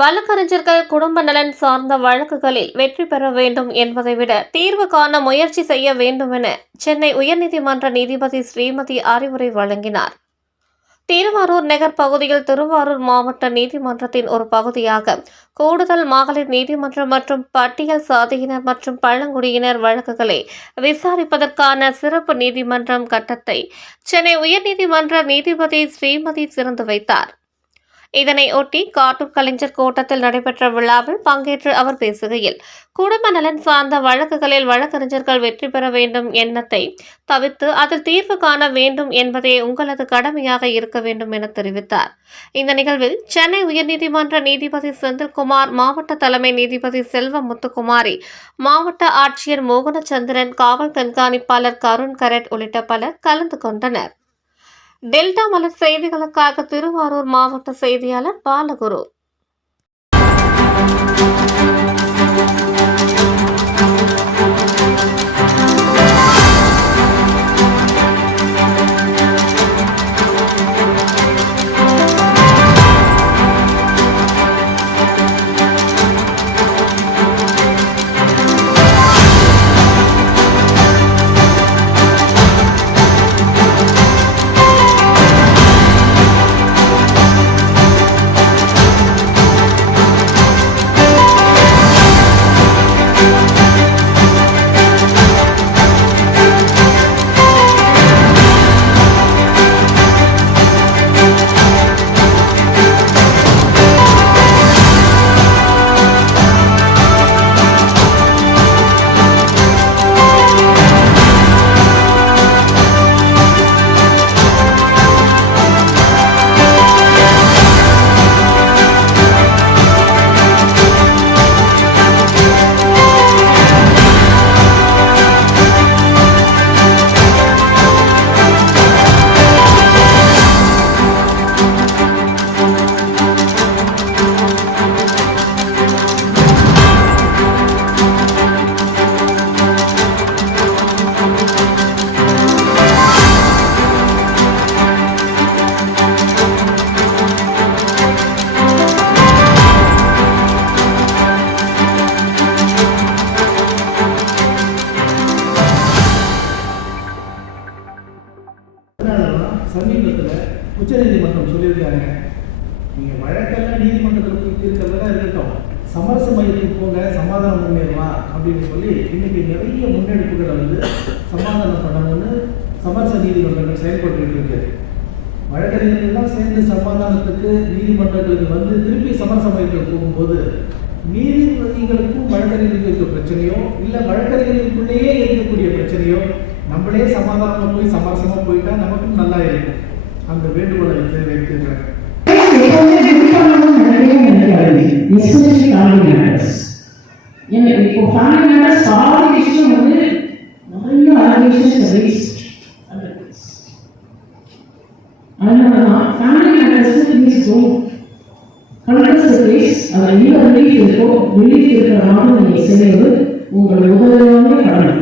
வழக்கறிஞர்கள் குடும்ப நலன் சார்ந்த வழக்குகளில் வெற்றி பெற வேண்டும் என்பதை விட தீர்வு காண முயற்சி செய்ய வேண்டும் என சென்னை உயர்நீதிமன்ற நீதிபதி ஸ்ரீமதி அறிவுரை வழங்கினார். திருவாரூர் நகர் பகுதியில் திருவாரூர் மாவட்ட நீதிமன்றத்தின் ஒரு பகுதியாக கூடுதல் மகளிர் நீதிமன்றம் மற்றும் பட்டியல் சாதியினர் மற்றும் பழங்குடியினர் வழக்குகளை விசாரிப்பதற்கான சிறப்பு நீதிமன்றம் கட்டத்தை சென்னை உயர்நீதிமன்ற நீதிபதி ஸ்ரீமதி திறந்து வைத்தார். இதனை ஒட்டி காட்டூர் கலைஞர் கோட்டத்தில் நடைபெற்ற விழாவில் பங்கேற்று அவர் பேசுகையில் குடும்ப நலன் சார்ந்த வழக்குகளில் வழக்கறிஞர்கள் வெற்றி பெற வேண்டும் எண்ணத்தை தவிர்த்து அதில் தீர்வு காண வேண்டும் என்பதே உங்களது கடமையாக இருக்க வேண்டும் என தெரிவித்தார். இந்த நிகழ்வில் சென்னை உயர்நீதிமன்ற நீதிபதி செந்தில்குமார் மாவட்ட தலைமை நீதிபதி செல்வ முத்துக்குமாரி மாவட்ட ஆட்சியர் மோகனச்சந்திரன் காவல் கண்காணிப்பாளர் கருண் கரட் உள்ளிட்ட பலர் கலந்து கொண்டனர். டெல்டா மலர் செய்திகளுக்காக திருவாரூர் மாவட்ட செய்தியாளர் பாலகுரு. சமீபத்தில் உச்சநீதிமன்றம் சொல்லியிருக்காங்க. நீங்கள் வழக்கெல்லாம் நீதிமன்றத்தில் போய் தீர்க்கிறதா இருக்கட்டும். சமரச மையத்துக்கு போங்க சமாதானம் முன்னேறலாம் அப்படின்னு சொல்லி இன்னைக்கு நிறைய முன்னெடுப்புகளை வந்து சமாதானம் பண்ணணும்னு சமரச நீதிமன்றங்கள் செயல்பட்டு இருக்கு. வழக்கறிஞர்கள்லாம் சேர்ந்து சமாதானத்துக்கு நீதிமன்றங்களுக்கு வந்து திருப்பி சமரச மையத்துக்கு போகும்போது நீதிபதிகளுக்கும் வழக்கறிஞர்களுக்கு பிரச்சனையோ இல்லை வழக்கறிஞர்களுக்குள்ளேயே இருக்கக்கூடிய பிரச்சனையோ நம்மளே சமாதானமாக போய் சமரசமாக போயிட்டா நமக்கும் நல்லா இருக்கும். அந்த வேண்டுகோளை வைத்து வைத்திருக்கிறேன் எஸ்பெஷலி ஃபேமிலி மேட்டர்ஸ் எனக்கு இப்போ ஃபேமிலி மேட்டர்ஸ் சாதி விஷயம் வந்து நிறைய அலிகேஷன்ஸ் வேஸ்ட் அதனால தான் family matters please don't contest the case அதை எங்கே ரிலீஃப் இருக்கோ ரிலீஃப் இருக்கிற மாதிரி நீங்கள் செய்வது உங்கள் முதலான கடமை